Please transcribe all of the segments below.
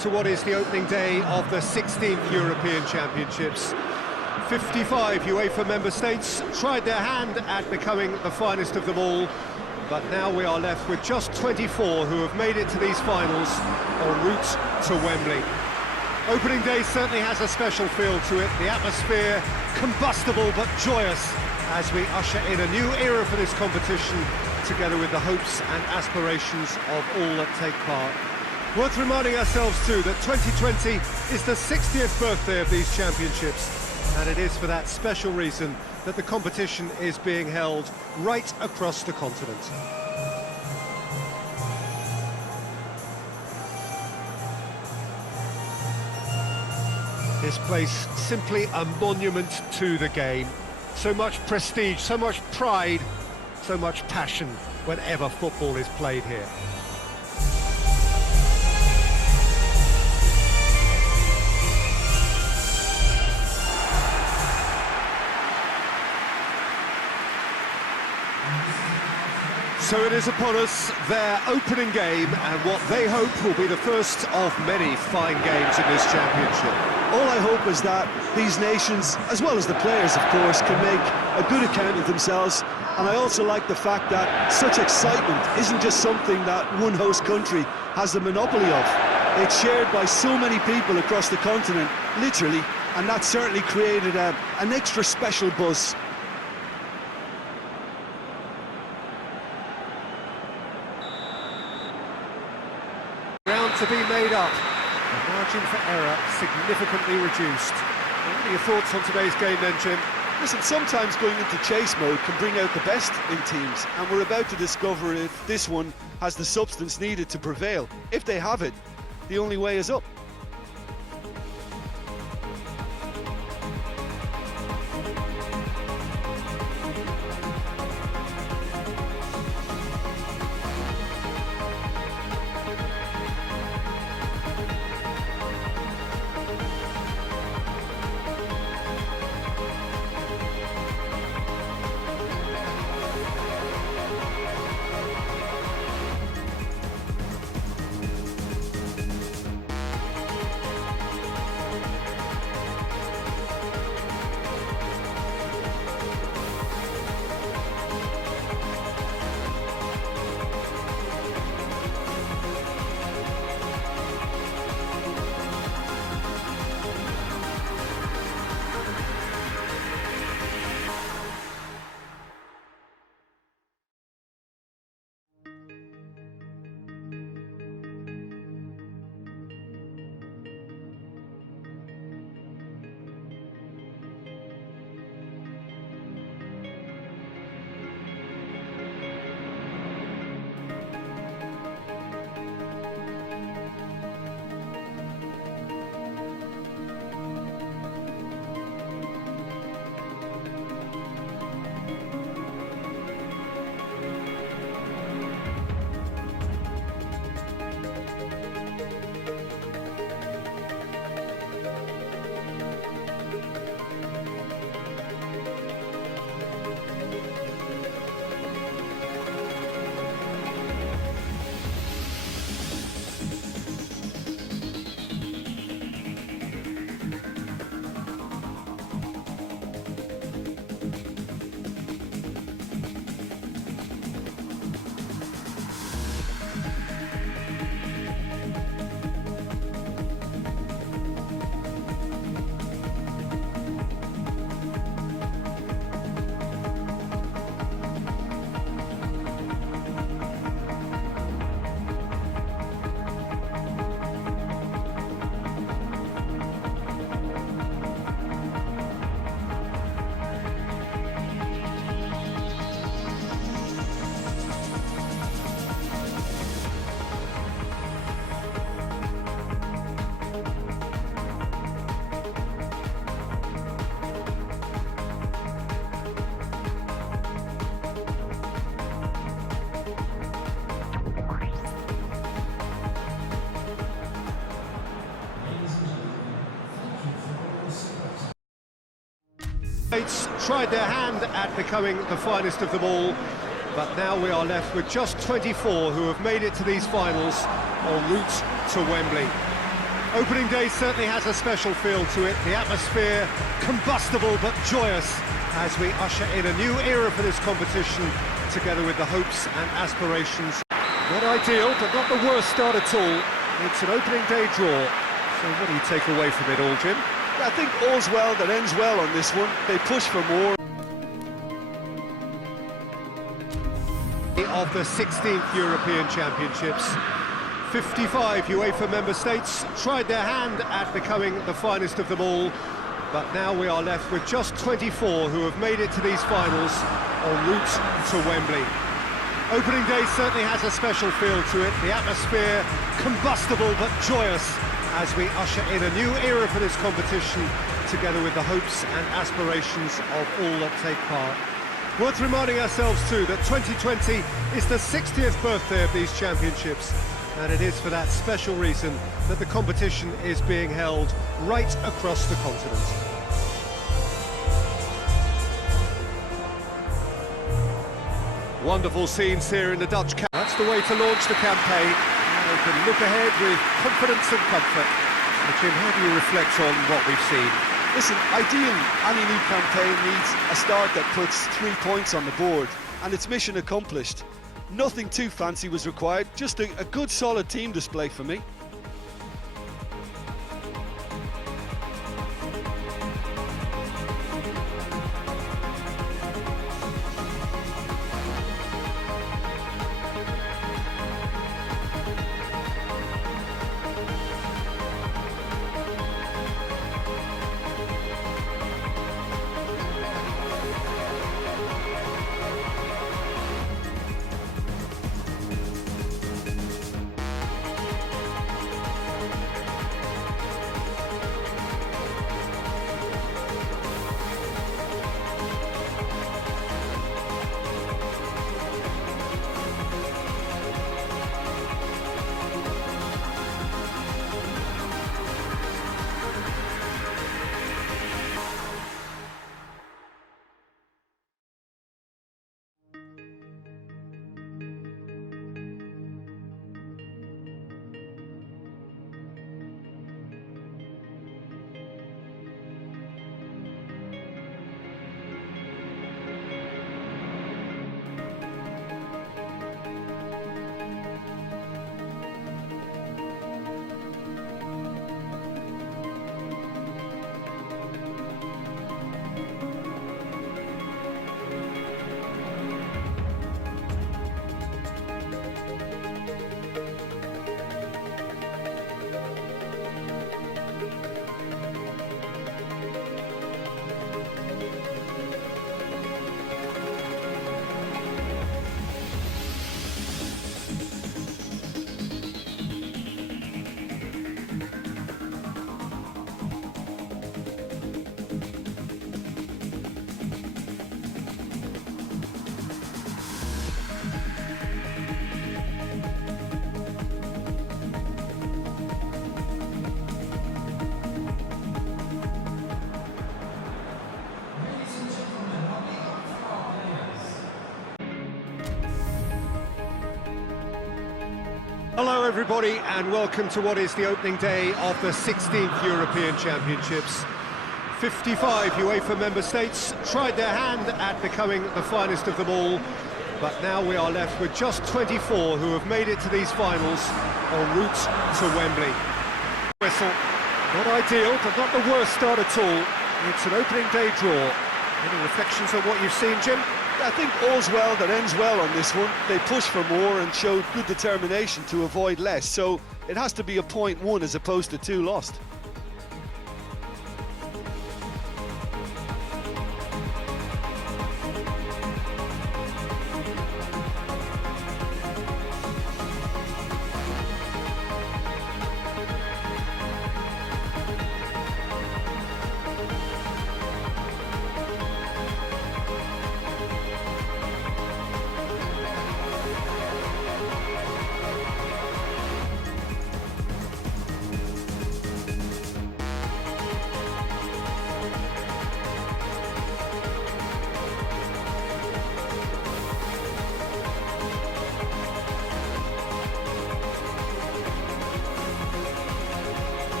to what is the opening day of the 16th European Championships. 55 UEFA member states tried their hand at becoming the finest of them all, but now we are left with just 24 who have made it to these finals en route to Wembley. Opening day certainly has a special feel to it, the atmosphere combustible but joyous as we usher in a new era for this competition, together with the hopes and aspirations of all that take part. Worth reminding ourselves too that 2020 is the 60th birthday of these championships, and it is for that special reason that the competition is being held right across the continent. This place simply a monument to the game. So much prestige, so much pride, so much passion whenever football is played here. So it is upon us, their opening game, and what they hope will be the first of many fine games in this championship. All I hope is that these nations, as well as the players of course, can make a good account of themselves, and I also like the fact that such excitement isn't just something that one host country has the monopoly of. It's shared by so many people across the continent, literally, and that certainly created an extra special buzz. Ground to be made up. The margin for error significantly reduced. What are your thoughts on today's game then, Jim? Listen, sometimes going into chase mode can bring out the best in teams, and we're about to discover if this one has the substance needed to prevail. If they have it, the only way is up. States tried their hand at becoming the finest of them all, but now we are left with just 24 who have made it to these finals en route to Wembley. Opening day certainly has a special feel to it. The atmosphere combustible but joyous as we usher in a new era for this competition, together with the hopes and aspirations. Not ideal, but not the worst start at all. It's an opening day draw. So what do you take away from it all, Jim? I think all's well that ends well on this one. They push for more. Of the 16th European Championships, 55 UEFA member states tried their hand at becoming the finest of them all, but now we are left with just 24 who have made it to these finals en route to Wembley. Opening day certainly has a special feel to it. The atmosphere combustible but joyous as we usher in a new era for this competition, together with the hopes and aspirations of all that take part. Worth reminding ourselves too that 2020 is the 60th birthday of these championships, and it is for that special reason that the competition is being held right across the continent. Wonderful scenes here in the Dutch camp. That's the way to launch the campaign, and they can look ahead with confidence and comfort. Jim, how do you reflect on what we've seen? Listen, ideally, any new campaign needs a start that puts 3 points on the board, and it's mission accomplished. Nothing too fancy was required, just a good solid team display for me. Hello everybody, and welcome to what is the opening day of the 16th European Championships. 55 UEFA member states tried their hand at becoming the finest of them all, but now we are left with just 24 who have made it to these finals en route to Wembley. Whistle. Not ideal, but not the worst start at all. It's an opening day draw. Any reflections on what you've seen, Jim? I think all's well that ends well on this one. They push for more and showed good determination to avoid less, so it has to be a point won as opposed to 2 lost.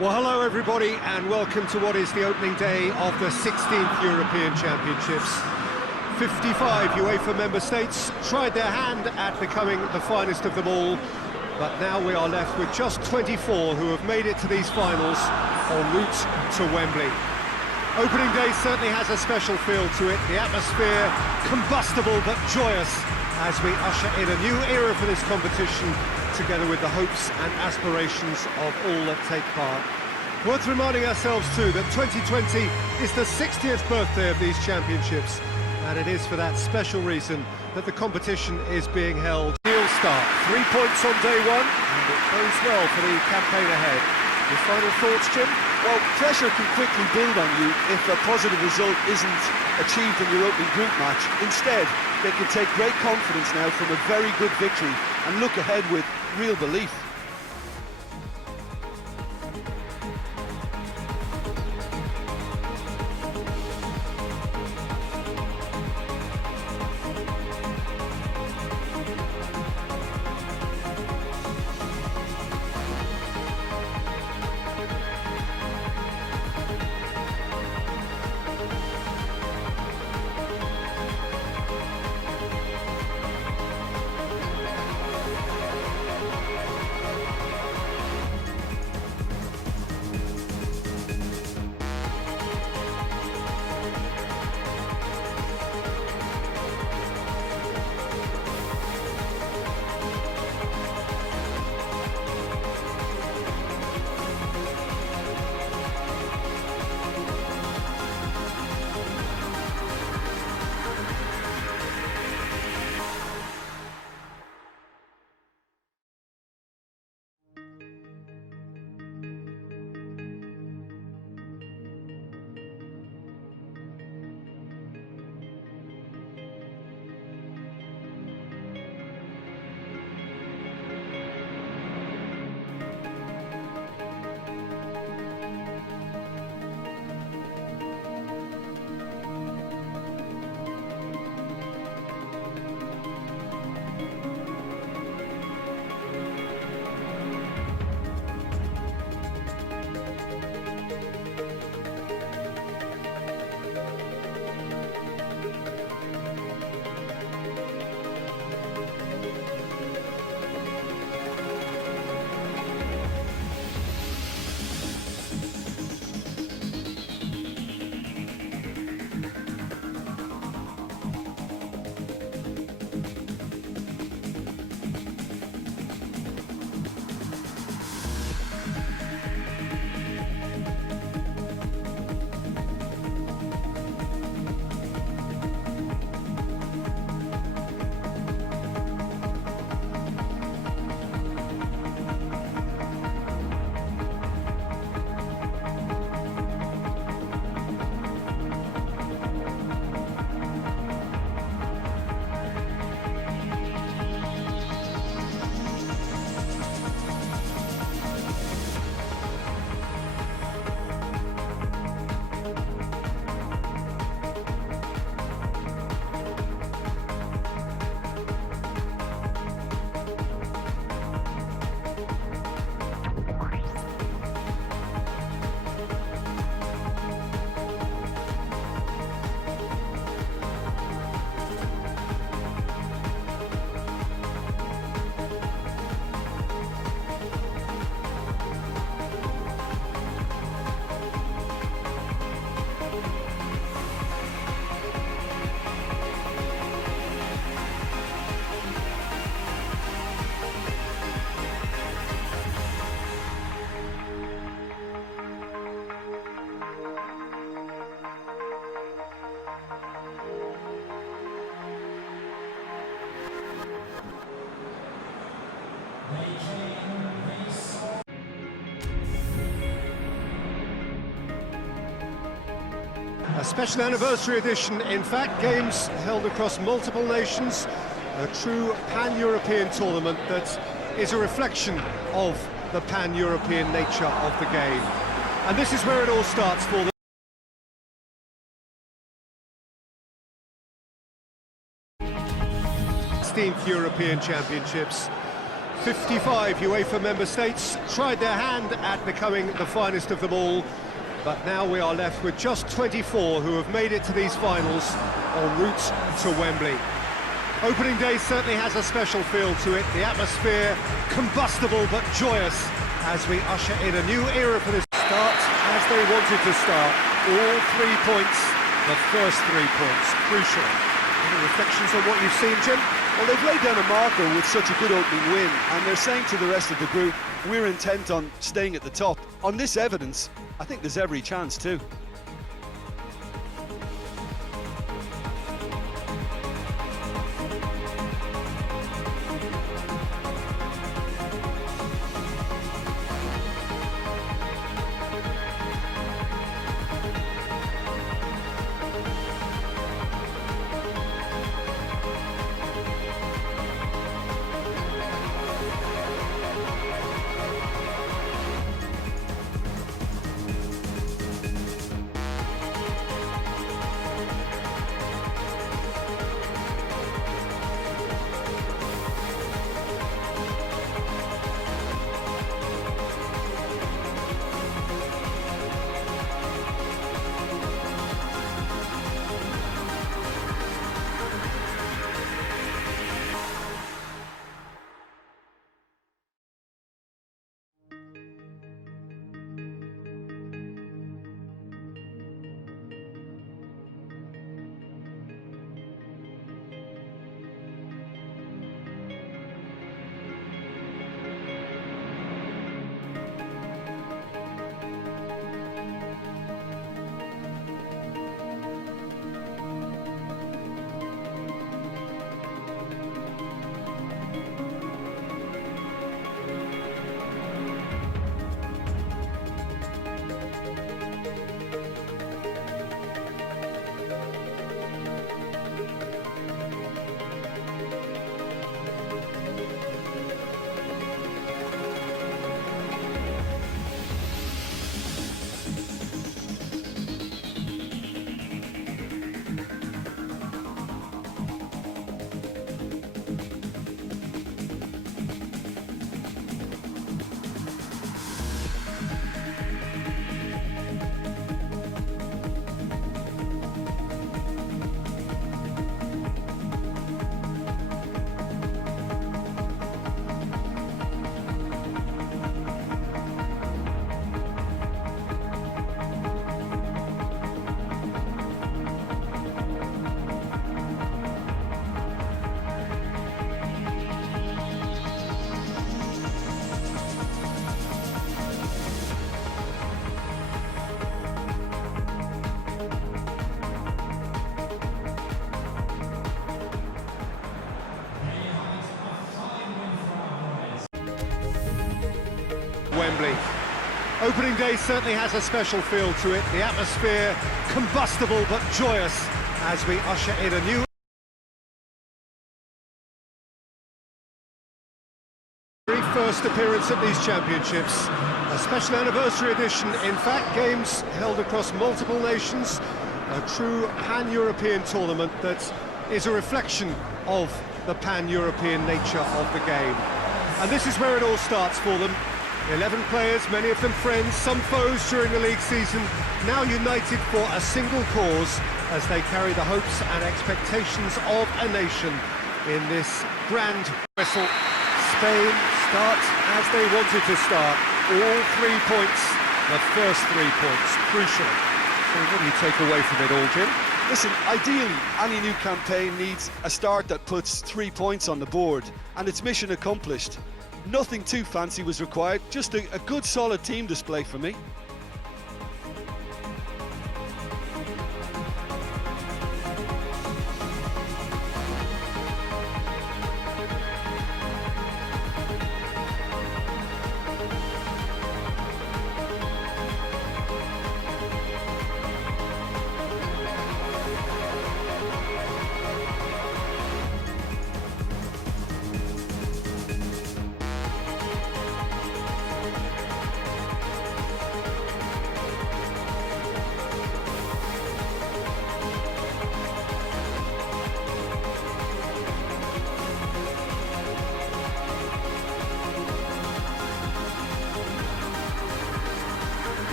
Well, hello everybody, and welcome to what is the opening day of the 16th European Championships. 55 UEFA member states tried their hand at becoming the finest of them all, but now we are left with just 24 who have made it to these finals en route to Wembley. Opening day certainly has a special feel to it, the atmosphere combustible but joyous as we usher in a new era for this competition, together with the hopes and aspirations of all that take part. Worth reminding ourselves too that 2020 is the 60th birthday of these championships, and it is for that special reason that the competition is being held. He'll start 3 points on day one, and it bodes well for the campaign ahead. Your final thoughts, Jim? Well, pressure can quickly build on you if a positive result isn't achieved in your opening group match. Instead, they can take great confidence now from a very good victory and look ahead with real belief. A special anniversary edition, in fact, games held across multiple nations, a true pan-European tournament that is a reflection of the pan-European nature of the game. And this is where it all starts for the 16th European Championships. 55 UEFA member states tried their hand at becoming the finest of them all, but now we are left with just 24 who have made it to these finals en route to Wembley. Opening day certainly has a special feel to it, the atmosphere combustible but joyous as we usher in a new era for this. Start as they wanted to start, all 3 points, the first 3 points, crucial. Any reflections on what you've seen, Jim? Well, they've laid down a marker with such a good opening win, and they're saying to the rest of the group, we're intent on staying at the top. On this evidence, I think there's every chance too. Wembley. Opening day certainly has a special feel to it, the atmosphere combustible but joyous as we usher in a new first appearance at these championships. A special anniversary edition, in fact, games held across multiple nations, a true pan-European tournament that is a reflection of the pan-European nature of the game. And this is where it all starts for them. 11 players, many of them friends, some foes during the league season, now united for a single cause as they carry the hopes and expectations of a nation in this grand whistle. Spain start as they wanted to start, all 3 points, the first 3 points, crucial. So what do you take away from it all, Jim? Listen, ideally, any new campaign needs a start that puts 3 points on the board, and it's mission accomplished. Nothing too fancy was required, just a good solid team display for me.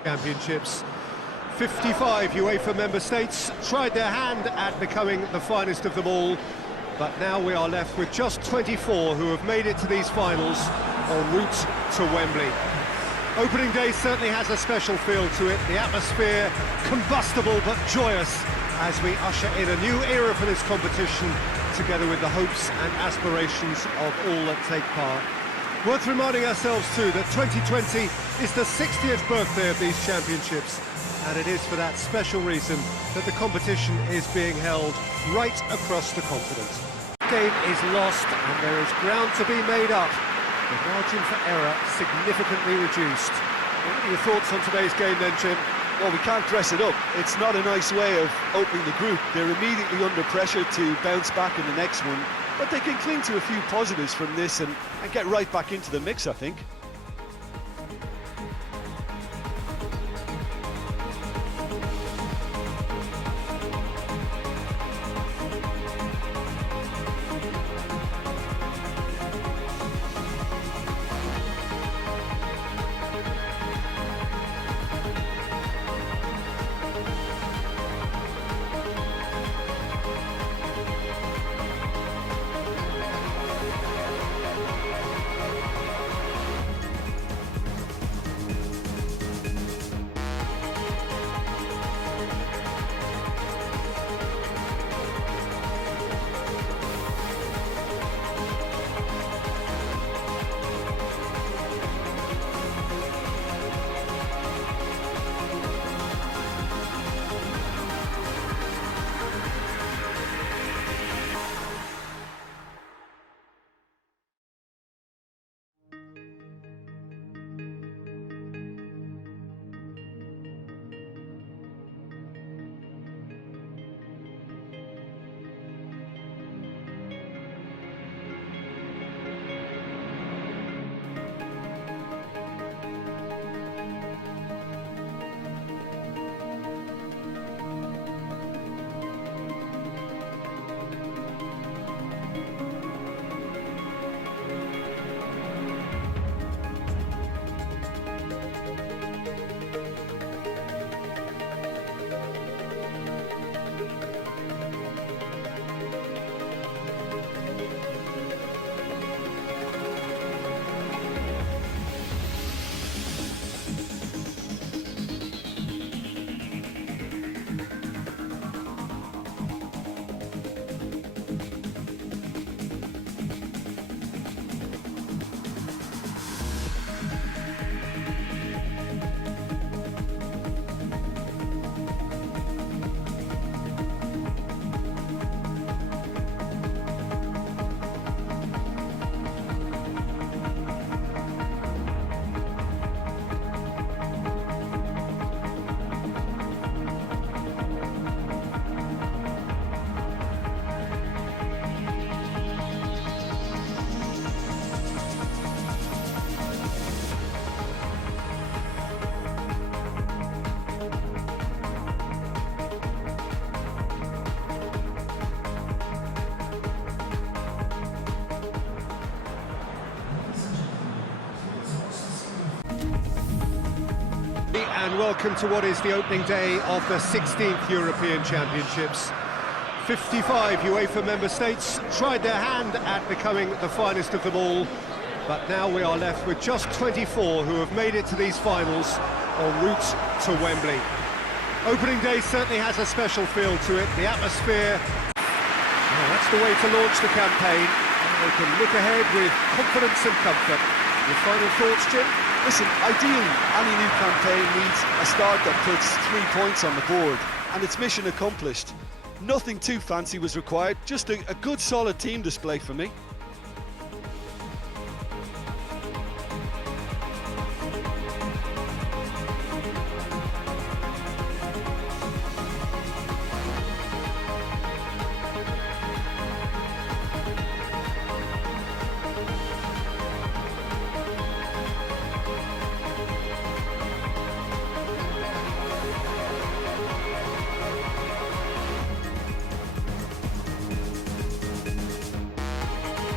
Championships. 55 UEFA member states tried their hand at becoming the finest of them all, but now we are left with just 24 who have made it to these finals en route to Wembley. Opening day certainly has a special feel to it, the atmosphere combustible but joyous as we usher in a new era for this competition, together with the hopes and aspirations of all that take part. Worth reminding ourselves too that 2020 is the 60th birthday of these championships, and it is for that special reason that the competition is being held right across the continent. The game is lost and there is ground to be made up. The margin for error significantly reduced. What are your thoughts on today's game then, Jim? Well, we can't dress it up. It's not a nice way of opening the group. They're immediately under pressure to bounce back in the next one, but they can cling to a few positives from this and get right back into the mix, I think. And welcome to what is the opening day of the 16th European Championships. 55 UEFA member states tried their hand at becoming the finest of them all, but now we are left with just 24 who have made it to these finals en route to Wembley. Opening day certainly has a special feel to it, the atmosphere. Well, that's the way to launch the campaign. They can look ahead with confidence and comfort. Your final thoughts, Jim? Listen, ideally, any new campaign needs a start that puts 3 points on the board, and it's mission accomplished. Nothing too fancy was required, just a good solid team display for me.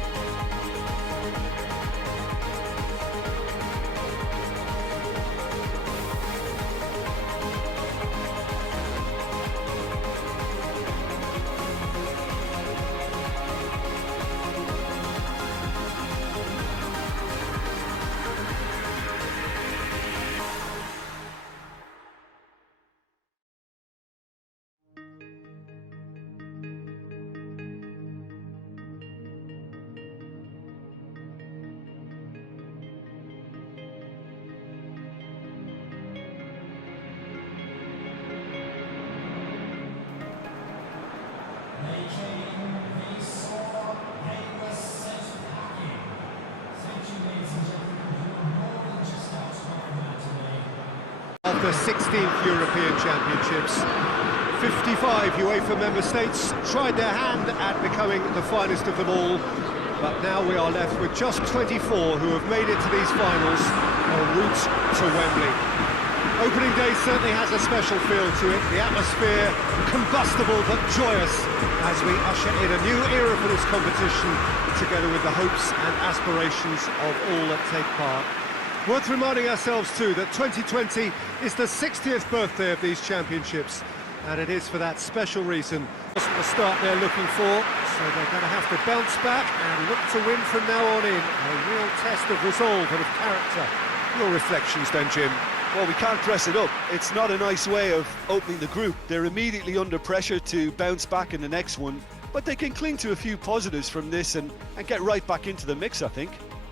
the 16th European Championships. 55 UEFA member states tried their hand at becoming the finest of them all, but now we are left with just 24 who have made it to these finals en route to Wembley. Opening day certainly has a special feel to it, the atmosphere combustible but joyous as we usher in a new era for this competition, together with the hopes and aspirations of all that take part. Worth reminding ourselves too that 2020 is the 60th birthday of these championships, and it is for that special reason. Wasn't the start they're looking for, so they're going to have to bounce back and look to win from now on in. A real test of resolve and of character. Your reflections then, Jim? Well, we can't dress it up. It's not a nice way of opening the group. They're immediately under pressure to bounce back in the next one, but they can cling to a few positives from this and get right back into the mix, I think.